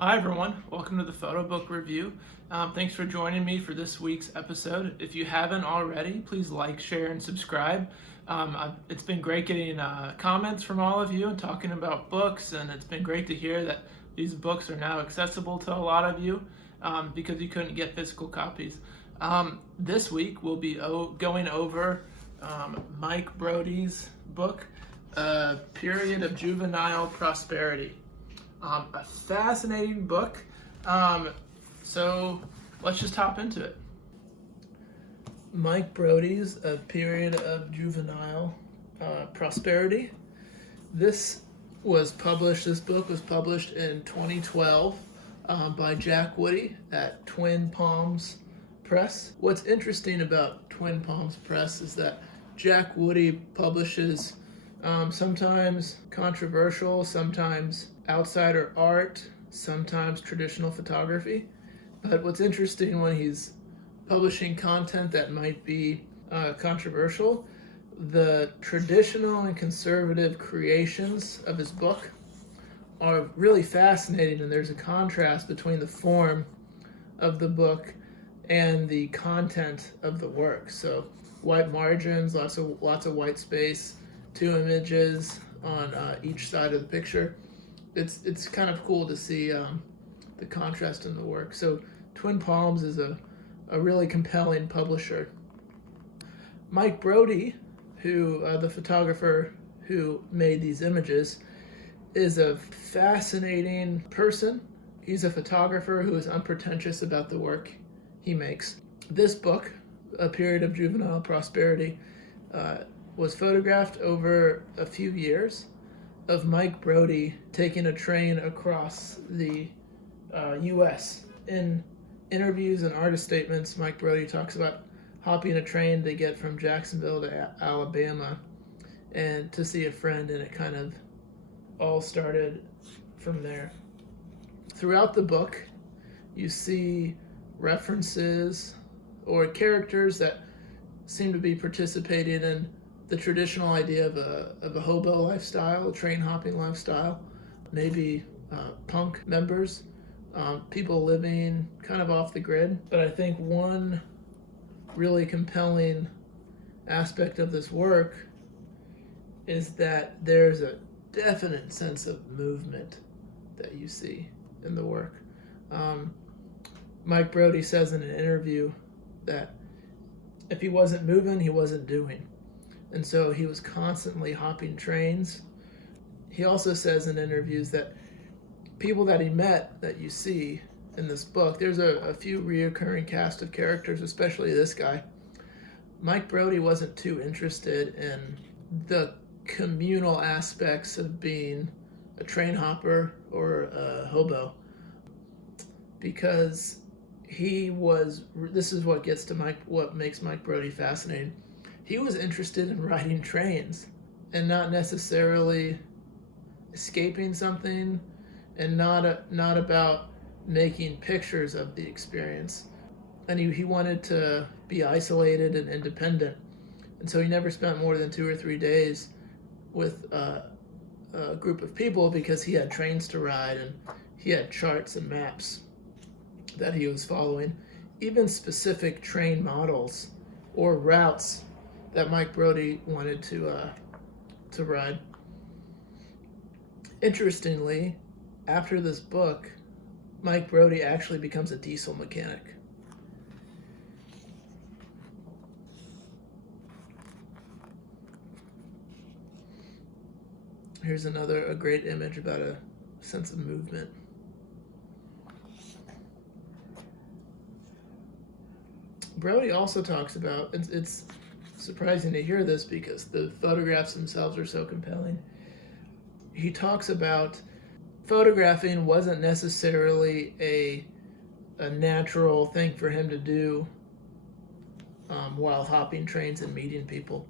Hi everyone, welcome to the Photobook review. Thanks for joining me for this week's episode. If you haven't already, please like, share, and subscribe. It's been great getting comments from all of you and talking about books, and it's been great to hear that these books are now accessible to a lot of you because you couldn't get physical copies. This week we'll be going over Mike Brodie's book, Period of Juvenile Prosperity. A fascinating book. So let's just hop into it. Mike Brodie's A Period of Juvenile Prosperity. This book was published in 2012 by Jack Woody at Twin Palms Press. What's interesting about Twin Palms Press is that Jack Woody publishes sometimes controversial, sometimes outsider art, sometimes traditional photography. But what's interesting when he's publishing content that might be controversial, the traditional and conservative creations of his book are really fascinating, and there's a contrast between the form of the book and the content of the work. So white margins, lots of white space, two images on each side of the picture. It's kind of cool to see the contrast in the work. So Twin Palms is a really compelling publisher. Mike Brody, who the photographer who made these images, is a fascinating person. He's a photographer who is unpretentious about the work he makes. This book, A Period of Juvenile Prosperity, was photographed over a few years of Mike Brody taking a train across the U.S. In interviews and artist statements, Mike Brody talks about hopping a train to get from Jacksonville to Alabama and to see a friend, and it kind of all started from there. Throughout the book, you see references or characters that seem to be participating in the traditional idea of a hobo lifestyle, a train hopping lifestyle, maybe punk members, people living kind of off the grid. But I think one really compelling aspect of this work is that there's a definite sense of movement that you see in the work. Mike Brody says in an interview that if he wasn't moving, he wasn't doing. And so he was constantly hopping trains. He also says in interviews that people that he met that you see in this book, there's a few reoccurring cast of characters, especially this guy. Mike Brody wasn't too interested in the communal aspects of being a train hopper or a hobo, because this is what gets to what makes Mike Brody fascinating. He was interested in riding trains and not necessarily escaping something, and not about making pictures of the experience. And he wanted to be isolated and independent. And so he never spent more than 2 or 3 days with a group of people, because he had trains to ride and he had charts and maps that he was following, even specific train models or routes that Mike Brody wanted to ride. Interestingly, after this book, Mike Brody actually becomes a diesel mechanic. Here's a great image about a sense of movement. Brody also talks about, it's surprising to hear this because the photographs themselves are so compelling. He talks about photographing wasn't necessarily a natural thing for him to do while hopping trains and meeting people.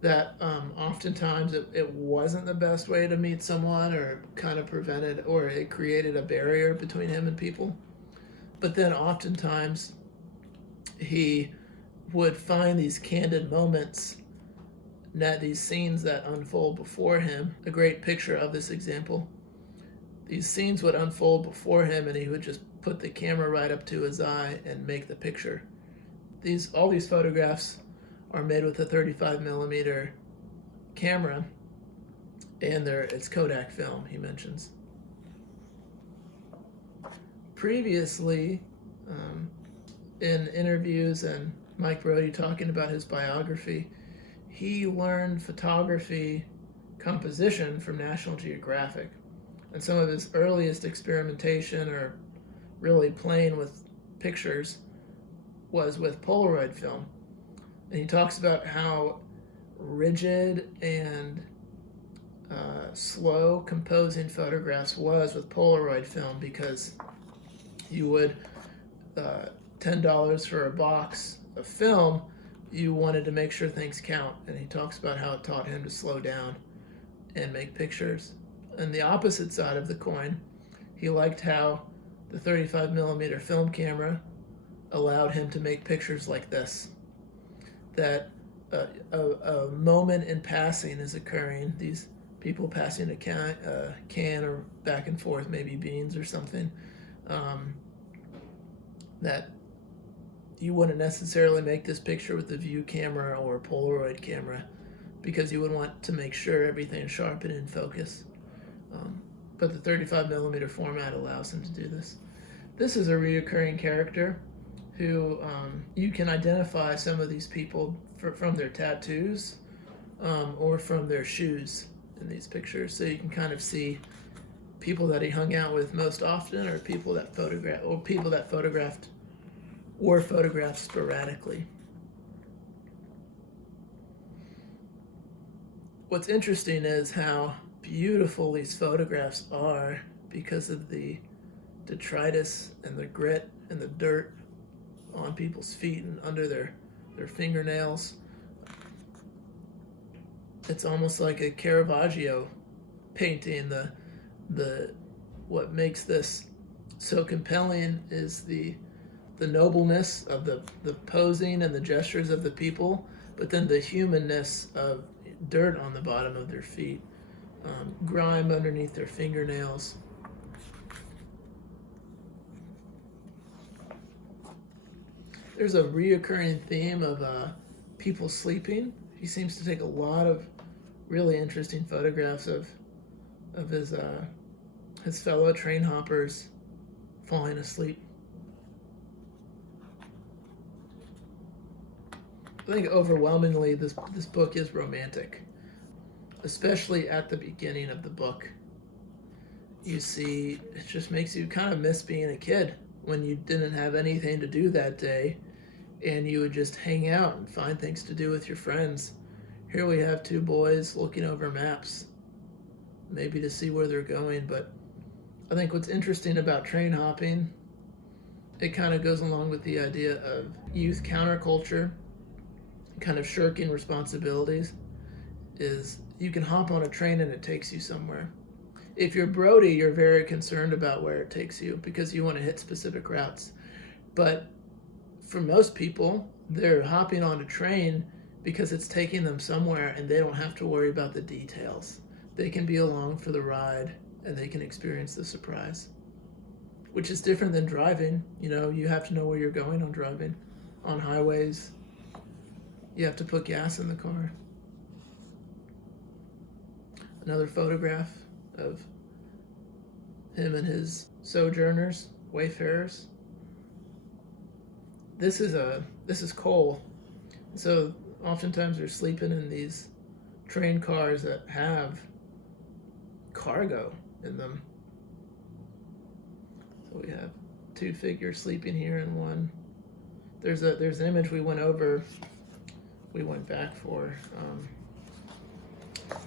That oftentimes it wasn't the best way to meet someone, or kind of prevented, or it created a barrier between him and people. But then oftentimes he would find these candid moments, these scenes that unfold before him. A great picture of this example these scenes would unfold before him, and he would just put the camera right up to his eye and make the picture. All these photographs are made with a 35 millimeter camera, and it's Kodak film, he mentions. Previously, in interviews and Mike Brodie talking about his biography, he learned photography composition from National Geographic. And some of his earliest experimentation, or really playing with pictures, was with Polaroid film. And he talks about how rigid and slow composing photographs was with Polaroid film, because you would $10 for a box of film, you wanted to make sure things count. And he talks about how it taught him to slow down and make pictures. And the opposite side of the coin, he liked how the 35 millimeter film camera allowed him to make pictures like this. That a moment in passing is occurring, these people passing a can or back and forth, maybe beans or something, that you wouldn't necessarily make this picture with a view camera or a Polaroid camera, because you would want to make sure everything's sharp and in focus. But the 35 millimeter format allows him to do this. This is a reoccurring character who you can identify some of these people from their tattoos or from their shoes in these pictures. So you can kind of see people that he hung out with most often, or people that photographed or photographed sporadically. What's interesting is how beautiful these photographs are because of the detritus and the grit and the dirt on people's feet and under their fingernails. It's almost like a Caravaggio painting. What makes this so compelling is the nobleness of the posing and the gestures of the people, but then the humanness of dirt on the bottom of their feet, grime underneath their fingernails. There's a reoccurring theme of people sleeping. He seems to take a lot of really interesting photographs of his fellow train hoppers falling asleep. I think overwhelmingly this book is romantic, especially at the beginning of the book. You see, it just makes you kind of miss being a kid when you didn't have anything to do that day and you would just hang out and find things to do with your friends. Here we have two boys looking over maps, maybe to see where they're going. But I think what's interesting about train hopping, it kind of goes along with the idea of youth counterculture, kind of shirking responsibilities, is you can hop on a train and it takes you somewhere. If you're Brody, you're very concerned about where it takes you because you want to hit specific routes. But for most people, they're hopping on a train because it's taking them somewhere and they don't have to worry about the details. They can be along for the ride and they can experience the surprise, which is different than driving. You know, you have to know where you're going on driving. On highways, you have to put gas in the car. Another photograph of him and his sojourners, wayfarers. This is coal. So oftentimes they're sleeping in these train cars that have cargo in them. So we have two figures sleeping here and one. There's an image we went back for.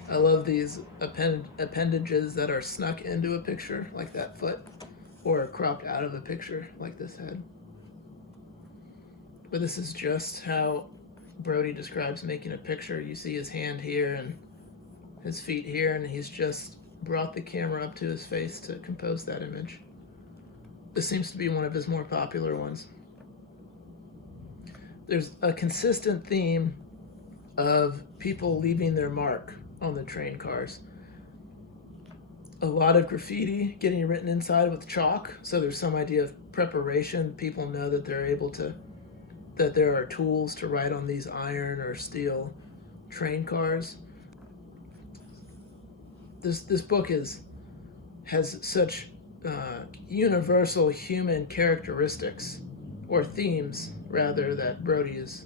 I love these appendages that are snuck into a picture, like that foot, or cropped out of a picture, like this head. But this is just how Brody describes making a picture. You see his hand here and his feet here, and he's just brought the camera up to his face to compose that image. This seems to be one of his more popular ones. There's a consistent theme of people leaving their mark on the train cars. a lot of graffiti getting written inside with chalk, so there's some idea of preparation. People know that that there are tools to write on these iron or steel train cars. This book has such universal human characteristics, or themes rather, that Brody is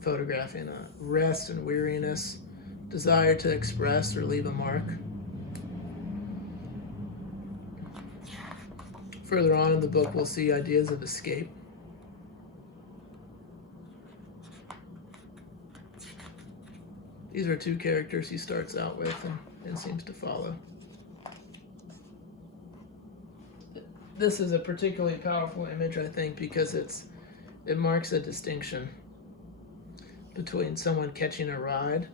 photographing: rest and weariness, desire to express or leave a mark. Further on in the book, we'll see ideas of escape. These are two characters he starts out with and seems to follow. This is a particularly powerful image, I think, because it marks a distinction between someone catching a ride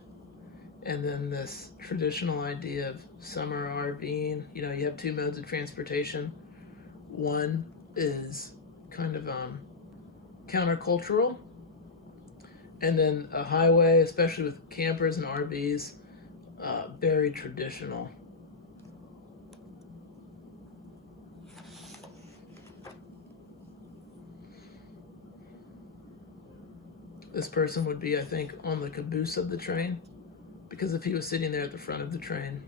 and then this traditional idea of summer RVing. You know, you have two modes of transportation. One is kind of countercultural, and then a highway, especially with campers and RVs, very traditional. This person would be, I think, on the caboose of the train, because if he was sitting there at the front of the train,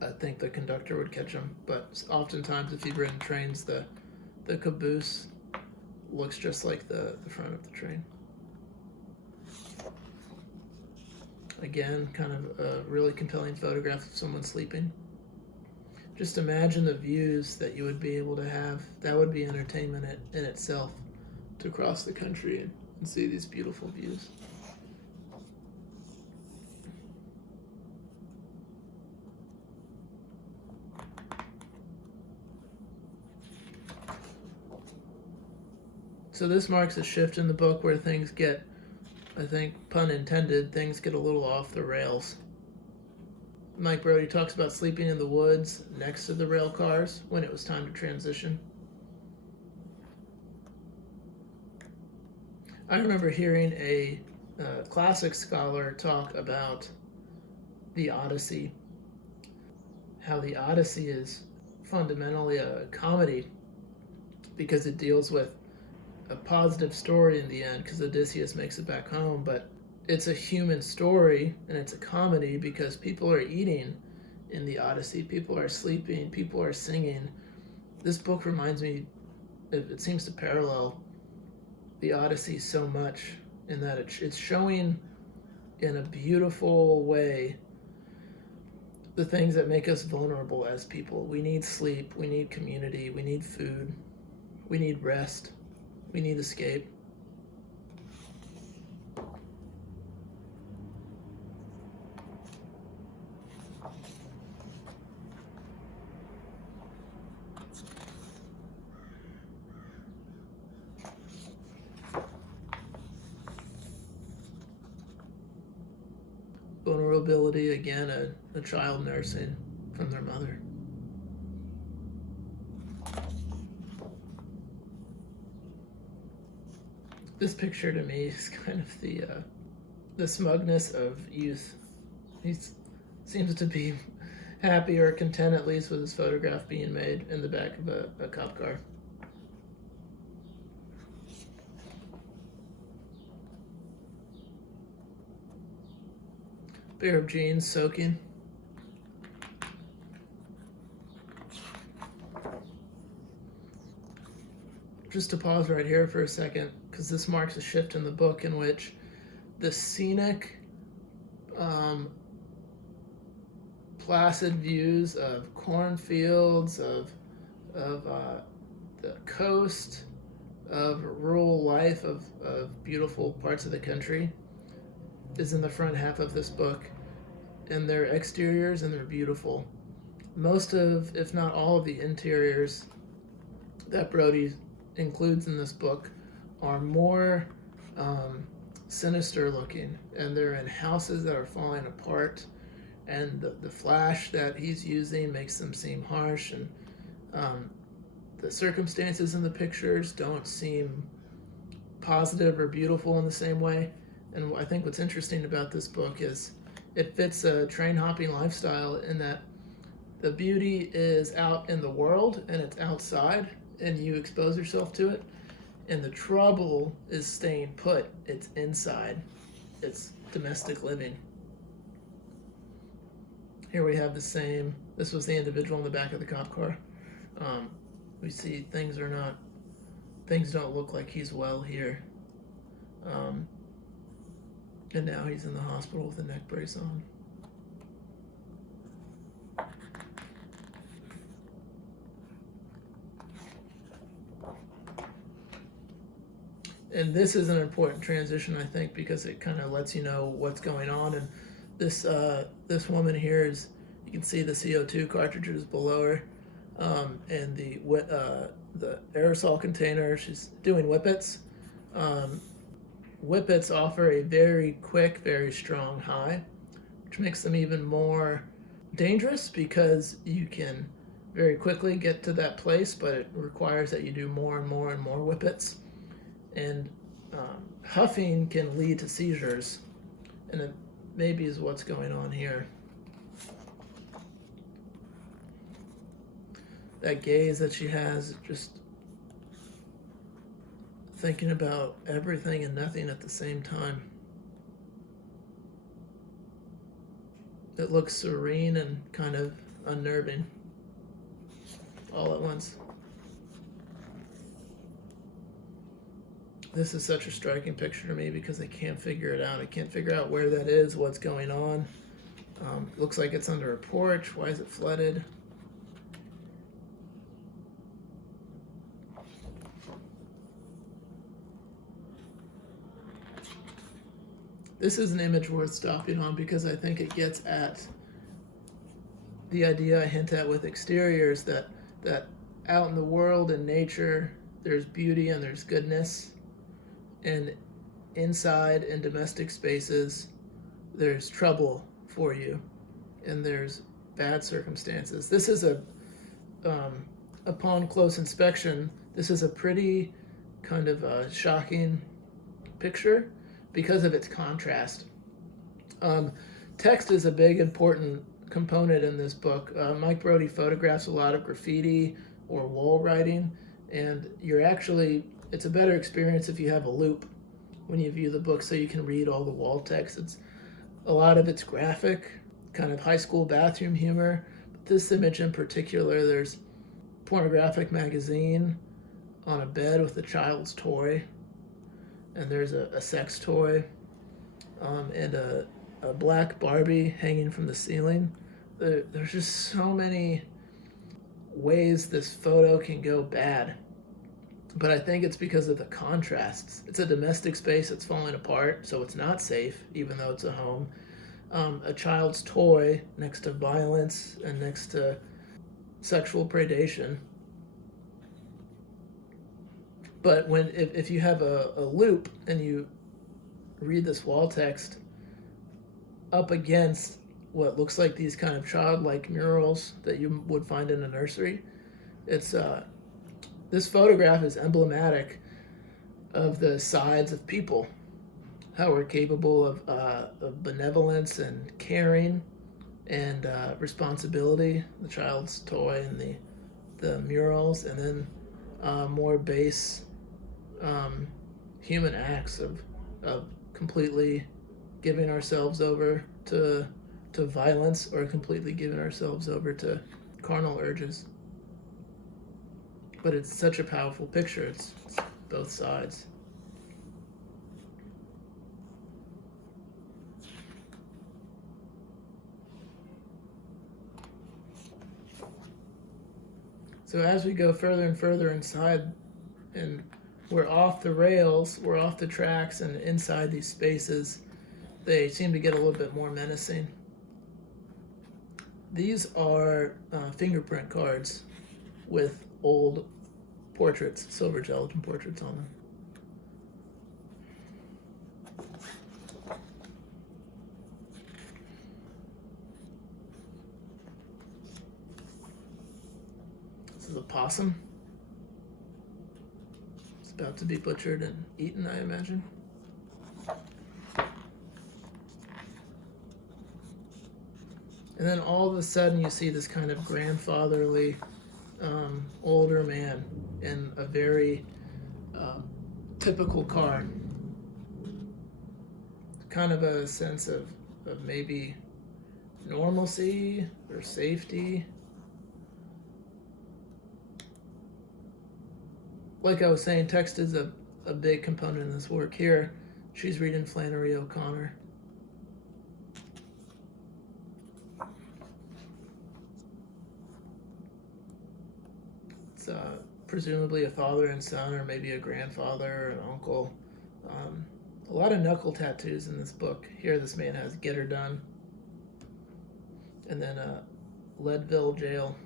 I think the conductor would catch him. But oftentimes, if you've ridden trains, the caboose looks just like the front of the train. Again, kind of a really compelling photograph of someone sleeping. Just imagine the views that you would be able to have. That would be entertainment in itself, to cross the country and see these beautiful views. So this marks a shift in the book where things get, I think, pun intended, things get a little off the rails. Mike Brody talks about sleeping in the woods next to the rail cars when it was time to transition. I remember hearing a classic scholar talk about the Odyssey, how the Odyssey is fundamentally a comedy because it deals with a positive story in the end, because Odysseus makes it back home, but it's a human story and it's a comedy because people are eating in the Odyssey, people are sleeping, people are singing. This book reminds me, it seems to parallel the Odyssey so much in that it's showing in a beautiful way the things that make us vulnerable as people. We need sleep, we need community, we need food, we need rest. We need escape. Vulnerability, again, a child nursing from their mother. This picture to me is kind of the smugness of youth. He seems to be happy or content, at least, with his photograph being made in the back of a cop car. Pair of jeans soaking. Just to pause right here for a second, because this marks a shift in the book in which the scenic, placid views of cornfields, of the coast, of rural life, of beautiful parts of the country, is in the front half of this book. And they're exteriors and they're beautiful. Most of, if not all of the interiors that Brody includes in this book are more sinister looking, and they're in houses that are falling apart, and the flash that he's using makes them seem harsh, and the circumstances in the pictures don't seem positive or beautiful in the same way. And I think what's interesting about this book is it fits a train hopping lifestyle in that The beauty is out in the world, and it's outside, and you expose yourself to it. And the trouble is staying put. It's inside. It's domestic living. Here we have the same. This was the individual in the back of the cop car. We see things don't look like he's well here. And now he's in the hospital with a neck brace on. And this is an important transition, I think, because it kind of lets you know what's going on. And this woman here is, you can see the CO2 cartridges below her, and the aerosol container. She's doing whippets. Whippets offer a very quick, very strong high, which makes them even more dangerous because you can very quickly get to that place, but it requires that you do more and more and more whippets. And huffing can lead to seizures, and it maybe is what's going on here. That gaze that she has, just thinking about everything and nothing at the same time. It looks serene and kind of unnerving all at once. This is such a striking picture to me because I can't figure it out. I can't figure out where that is, what's going on. Looks like it's under a porch. Why is it flooded? This is an image worth stopping on because I think it gets at the idea I hint at with exteriors, that out in the world and nature there's beauty and there's goodness, and inside in domestic spaces there's trouble for you and there's bad circumstances. This is upon close inspection, this is a pretty kind of shocking picture because of its contrast. Text is a big important component in this book. Mike Brody photographs a lot of graffiti or wall writing, and it's a better experience if you have a loop when you view the book so you can read all the wall text. A lot of it's graphic, kind of high school bathroom humor. But this image in particular, there's a pornographic magazine on a bed with a child's toy, and there's a sex toy, and a black Barbie hanging from the ceiling. There's just so many ways this photo can go bad, but I think it's because of the contrasts. It's a domestic space that's falling apart, so it's not safe, even though it's a home. A child's toy next to violence and next to sexual predation. But if you have a loop and you read this wall text up against what looks like these kind of childlike murals that you would find in a nursery, this photograph is emblematic of the sides of people, how we're capable of benevolence and caring and responsibility. The child's toy and the murals, and then more base human acts of completely giving ourselves over to violence, or completely giving ourselves over to carnal urges. But it's such a powerful picture. It's both sides. So as we go further and further inside, and we're off the rails, we're off the tracks, and inside these spaces, they seem to get a little bit more menacing. These are fingerprint cards with old portraits, silver gelatin portraits on them. This is a possum. It's about to be butchered and eaten, I imagine. And then all of a sudden you see this kind of grandfatherly older man in a very typical car. Kind of a sense of maybe normalcy or safety. Like I was saying, text is a big component in this work. Here, she's reading Flannery O'Connor. It's presumably a father and son, or maybe a grandfather or an uncle. A lot of knuckle tattoos in this book. Here, this man has "Get Her Done," and then Leadville Jail.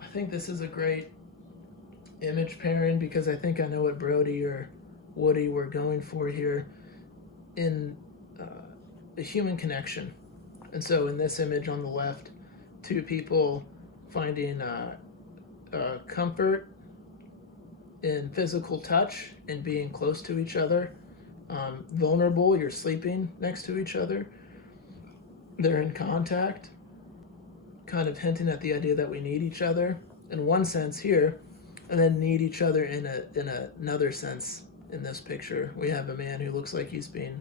I think this is a great image pairing because I think I know what Brody or Woody were going for here in a human connection. And so in this image on the left, two people finding comfort in physical touch and being close to each other. Vulnerable, you're sleeping next to each other. They're in contact, kind of hinting at the idea that we need each other in one sense here, and then need each other in another sense in this picture. We have a man who looks like he's being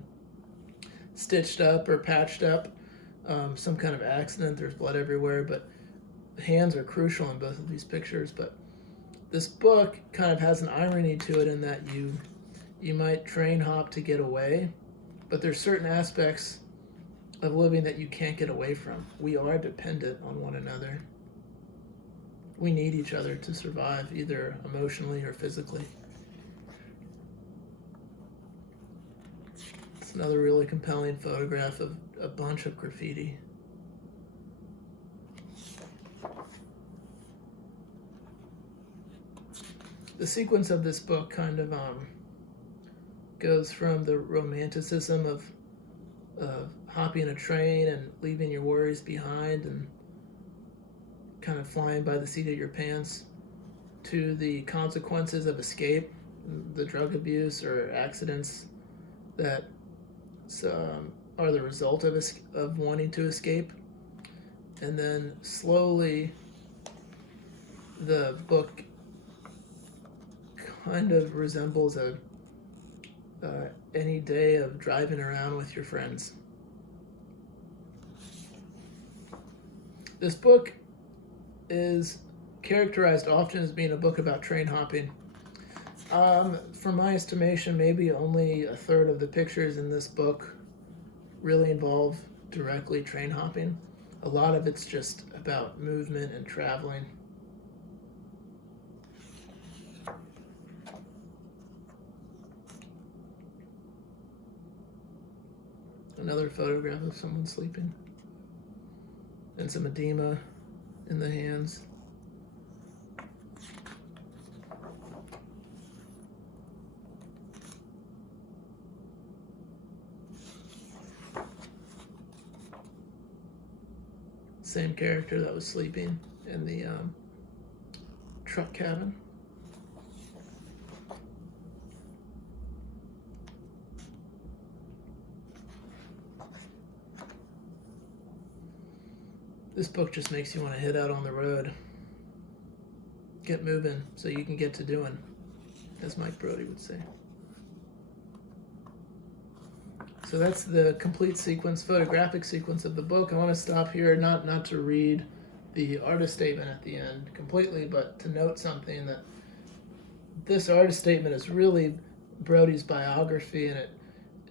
stitched up or patched up, some kind of accident. There's blood everywhere, but hands are crucial in both of these pictures. But this book kind of has an irony to it in that you might train hop to get away, but there's certain aspects of living that you can't get away from. We are dependent on one another. We need each other to survive, either emotionally or physically. It's another really compelling photograph of a bunch of graffiti. The sequence of this book kind of goes from the romanticism of hopping a train and leaving your worries behind and kind of flying by the seat of your pants to the consequences of escape, the drug abuse or accidents that are the result of wanting to escape. And then slowly the book kind of resembles any day of driving around with your friends. This book is characterized often as being a book about train hopping. From my estimation, maybe only a third of the pictures in this book really involve directly train hopping. A lot of it's just about movement and traveling. Another photograph of someone sleeping. And some edema in the hands. Same character that was sleeping in the truck cabin. This book just makes you want to head out on the road. Get moving so you can get to doing, as Mike Brody would say. So that's the complete sequence, photographic sequence of the book. I want to stop here, not to read the artist statement at the end completely, but to note something, that this artist statement is really Brody's biography, and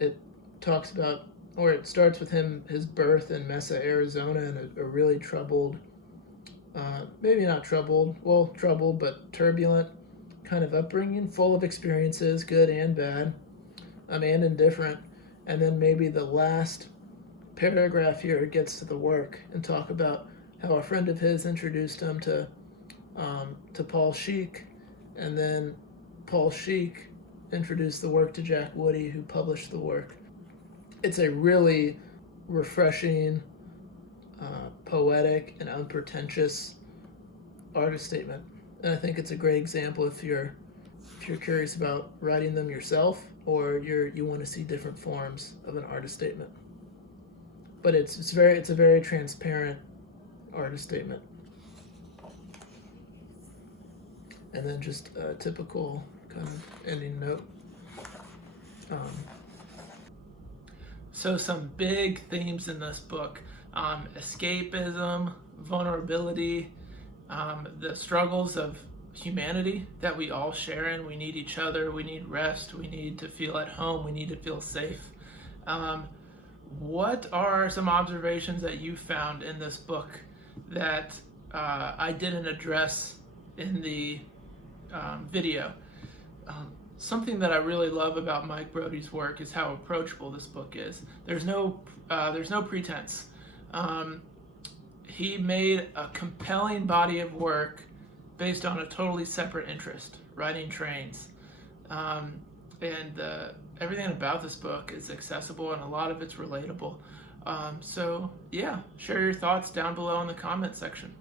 it talks about, or it starts with his birth in Mesa, Arizona, and a really troubled, maybe not troubled, well, troubled, but turbulent kind of upbringing, full of experiences, good and bad, and indifferent. And then maybe the last paragraph here gets to the work and talk about how a friend of his introduced him to Paul Sheik, and then Paul Sheik introduced the work to Jack Woody, who published the work. It's a really refreshing, poetic, and unpretentious artist statement. And I think it's a great example if you're if you're curious about writing them yourself, or you want to see different forms of an artist statement. But it's a very transparent artist statement. And then just a typical kind of ending note. So some big themes in this book: escapism, vulnerability, the struggles of humanity that we all share in. We need each other, we need rest, we need to feel at home, we need to feel safe. What are some observations that you found in this book that I didn't address in the video? Something that I really love about Mike Brodie's work is how approachable this book is. There's no pretense. He made a compelling body of work based on a totally separate interest, riding trains. And everything about this book is accessible, and a lot of it's relatable. So yeah, share your thoughts down below in the comment section.